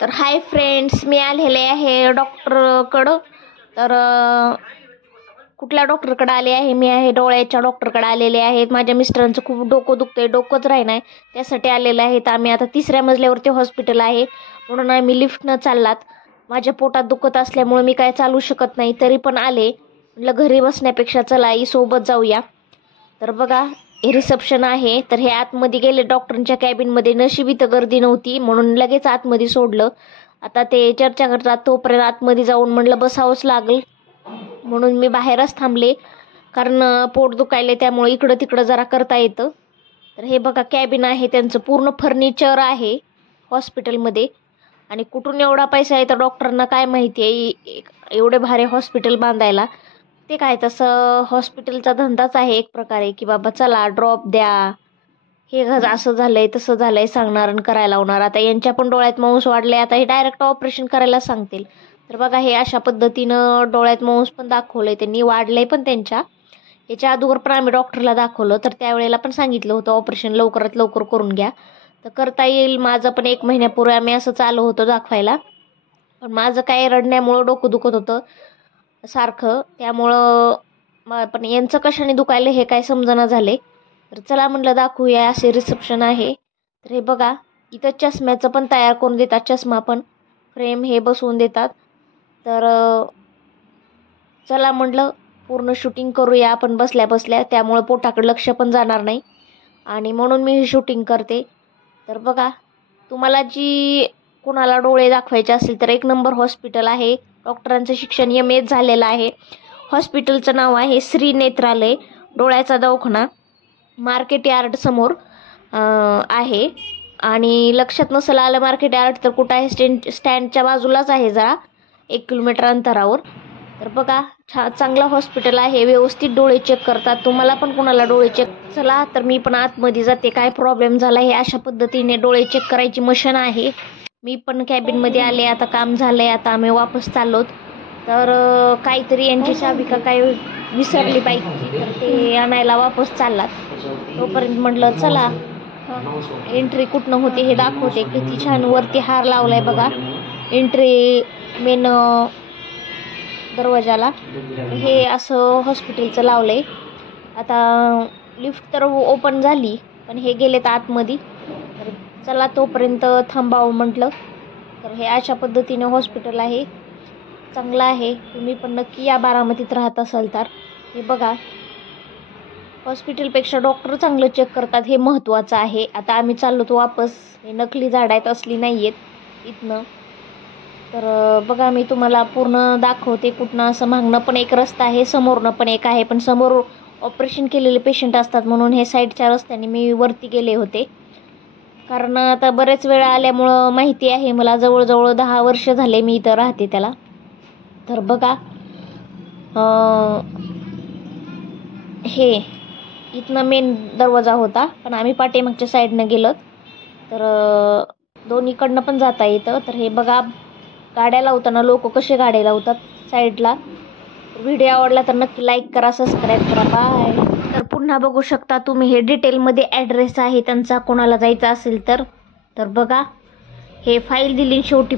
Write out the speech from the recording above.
तर hi friends, मी आलेले आहे डॉक्टरकडं. तर कुठल्या डॉक्टरकडे आले आहे? मी आहे डोळ्याच्या डॉक्टरकडे आलेले आहेत. माझ्या मिस्टरांचं खूप डोकं दुखतंय, डोकंच राहीनाय, त्यासाठी आलेले आहेत. आम्ही आता 3ऱ्या मजल्यावरती हॉस्पिटल आहे, म्हणून आम्ही लिफ्टनं चाललात. माझ्या पोटात दुखत असल्यामुळे मी काय चालू शकत नाही, तरी पण आले. म्हटलं घरी बसण्यापेक्षा चला आई सोबत जाऊया. तर बघा, हे रिसेप्शन आहे. तर हे आतमध्ये गेले डॉक्टरांच्या कॅबिनमध्ये. नशीब इथं गर्दी नव्हती म्हणून लगेच आतमध्ये सोडलं. आता ते चर्चा करतात, तोपर्यंत आतमध्ये जाऊन म्हणलं बसावंच लागेल, म्हणून मी बाहेरच थांबले. कारण पोट दुखायले, त्यामुळे इकडं तिकडं जरा करता येतं. तर हे बघा कॅबिन आहे, त्यांचं पूर्ण फर्निचर आहे हॉस्पिटलमध्ये. आणि कुठून एवढा पैसा आहे तर डॉक्टरांना काय माहिती आहे एवढे भारी हॉस्पिटल बांधायला. ते काय, तसं हॉस्पिटलचा धंदाच आहे एक प्रकारे, की बाबा चला ड्रॉप द्या, हे असं झालंय तसं झालंय सांगणार आणि करायला लावणार. आता यांच्या पण डोळ्यात मांस वाढले, आता हे डायरेक्ट ऑपरेशन करायला सांगतील. तर बघा, हे अशा पद्धतीनं डोळ्यात मांस पण दाखवलंय त्यांनी, वाढलंय पण त्यांच्या. याच्या अगोदर पण आम्ही डॉक्टरला दाखवलं, तर त्यावेळेला पण सांगितलं होतं ऑपरेशन लवकरात लवकर करून घ्या. तर करता येईल. माझं पण 1 महिन्यापूर्वी आम्ही असं चालू होतं दाखवायला, पण माझं काय रडण्यामुळं डोकं दुखत होतं सारखं, त्यामुळं पण यांचं कशाने दुखायलं हे काय समजणं झाले. तर चला म्हटलं दाखवूया. असे रिसेप्शन आहे. तर हे बघा, इथं चष्म्याचं पण तयार करून देतात, चष्मा पण फ्रेम हे बसवून देतात. तर चला म्हटलं पूर्ण शूटिंग करूया आपण बसल्या बसल्या, त्यामुळे पोटाकडे लक्ष पण जाणार नाही, आणि म्हणून मी ही शूटिंग करते. तर बघा, तुम्हाला जी कोणाला डोळे दाखवायचे असेल तर 1 नंबर हॉस्पिटल आहे. डॉक्टरांचं शिक्षण MA झालेलं आहे. हॉस्पिटलचं नाव आहे श्री नेत्रालय डोळ्याचा दवाखाना, मार्केट यार्ड समोर आहे. आणि लक्षात नसेल आलं मार्केट यार्ड तर कुठं आहे, स्टँडच्या बाजूलाच आहे, जरा 1 किलोमीटर अंतरावर. तर बघा, चांगलं हॉस्पिटल आहे, व्यवस्थित डोळे चेक करतात. तुम्हाला पण कोणाला डोळे चेक, चला तर मी पण आतमध्ये जाते, काय प्रॉब्लेम झाला हे अशा पद्धतीने डोळे चेक करायची मशीन आहे. मी पण कॅबिनमध्ये आले, आता काम झालंय, आता आम्ही वापस चाललोत. तर काहीतरी यांची चाबी का काय विसरली पाहिजे, तर ते आणायला वापस चाललात. तोपर्यंत म्हटलं चला एंट्री कुठनं होते हे दाखवते. किती छान वरती हार लावलाय बघा एंट्री मेन दरवाजाला. हे असं हॉस्पिटलचं लावलंय. आता लिफ्ट तर ओपन झाली, पण हे गेलेत आतमध्ये. तर चला तोपर्यंत थांबावं म्हटलं. तर हे अशा पद्धतीने हॉस्पिटल आहे, चांगलं आहे. तुम्ही पण नक्की या बारामतीत राहत असाल तर. हे बघा, हॉस्पिटलपेक्षा डॉक्टर चांगलं चेक करतात, हे महत्त्वाचं आहे. आता आम्ही चाललो तो वापस. हे नकली झाड आहेत, असली नाही आहेत इथनं. तर बघा, मी तुम्हाला पूर्ण दाखवते. कुठनं असं मागणं पण एक रस्ता आहे, समोरनं पण एक आहे, पण समोर ऑपरेशन केलेले पेशंट असतात म्हणून हे साईडच्या रस्त्याने मी वरती गेले होते. कारण आता बरेच वेळा आल्यामुळं माहिती आहे मला, जवळजवळ 10 वर्ष झाले मी इथं राहते त्याला. तर बघा, हे इथनं मेन दरवाजा होता, पण आम्ही पाठीमागच्या साईडनं गेलो. तर दोन्हीकडनं पण जाता येतं. तर हे बघा, गाड्या लावताना लोक कसे गाड्या लावतात साईडला. व्हिडिओ आवडला तर नक्की लाईक करा, सबस्क्राईब करा. बाय. तर पुन्हा बघू शकता तुम्ही, हे डिटेलमध्ये ॲड्रेस आहे त्यांचा, कोणाला जायचं असेल तर. तर बघा, हे फाईल दिली शेवटी.